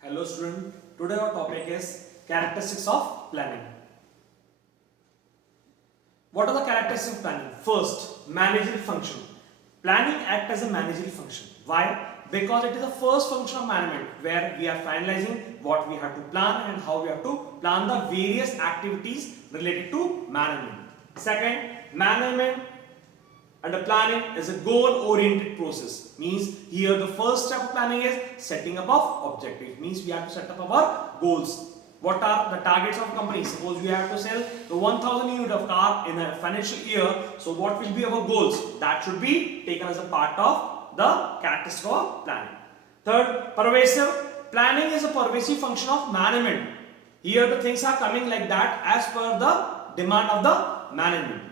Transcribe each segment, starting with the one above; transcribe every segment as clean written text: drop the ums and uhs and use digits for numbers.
Hello student, today our topic is characteristics of planning. What are the characteristics of planning? First, managerial function. Planning acts as a managerial function. Why? Because it is the first function of management where we are finalizing what we have to plan and how we have to plan the various activities related to management. Second, management and the planning is a goal-oriented process. Means here the first step of planning is setting up of objectives. Means we have to set up our goals. What are the targets of company? Suppose we have to sell the 1000 unit of car in a financial year. So what will be our goals? That should be taken as a part of the characteristic of planning. Third, pervasive. Planning is a pervasive function of management. Here the things are coming like that as per the demand of the management.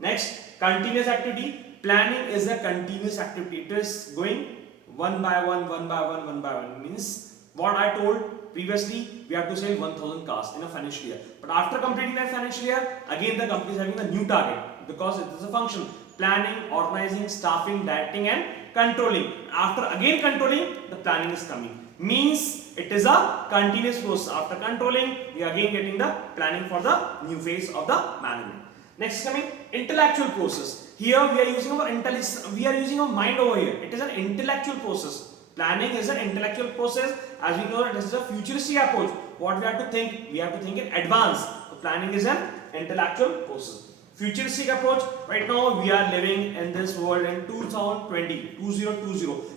Next, continuous activity. Planning is a continuous activity. It is going one by one, one by one, one by one. Means what I told previously, we have to sell 1000 cars in a financial year. But after completing that financial year, again the company is having a new target because it is a function. Planning, organizing, staffing, directing and controlling. After again controlling, the planning is coming. Means it is a continuous process. After controlling, we are again getting the planning for the new phase of the management. Next coming intellectual process. Here we are using our mind over here. It is an intellectual process. Planning is an intellectual process. As we know that this is a futuristic approach. What we have to think? We have to think in advance. So planning is an intellectual process. Futuristic approach. Right now we are living in this world in 2020.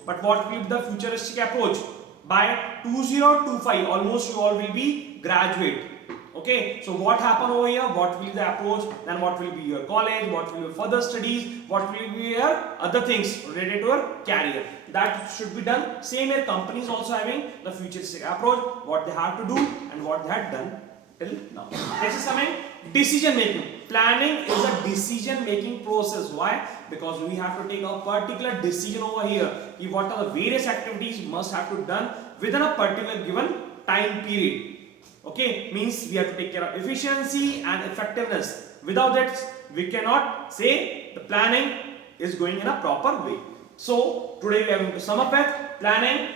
But what will be the futuristic approach? By 2025, almost you all will be graduate. Okay, so what happened over here? What will be the approach? Then what will be your college? What will be further studies? What will be your other things related to your career? That should be done. Same here, companies also having the futuristic approach, what they have to do and what they had done till now. Next is coming decision making. Planning is a decision making process. Why? Because we have to take a particular decision over here. What are the various activities must have to be done within a particular given time period. Okay, means we have to take care of efficiency and effectiveness. Without that, we cannot say the planning is going in a proper way. So today we are going to sum up with planning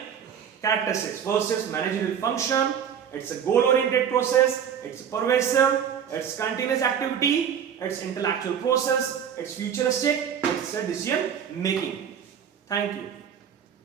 characteristics. First is managerial function. It's a goal-oriented process. It's pervasive. It's continuous activity. It's intellectual process. It's futuristic. It's a decision making. Thank you.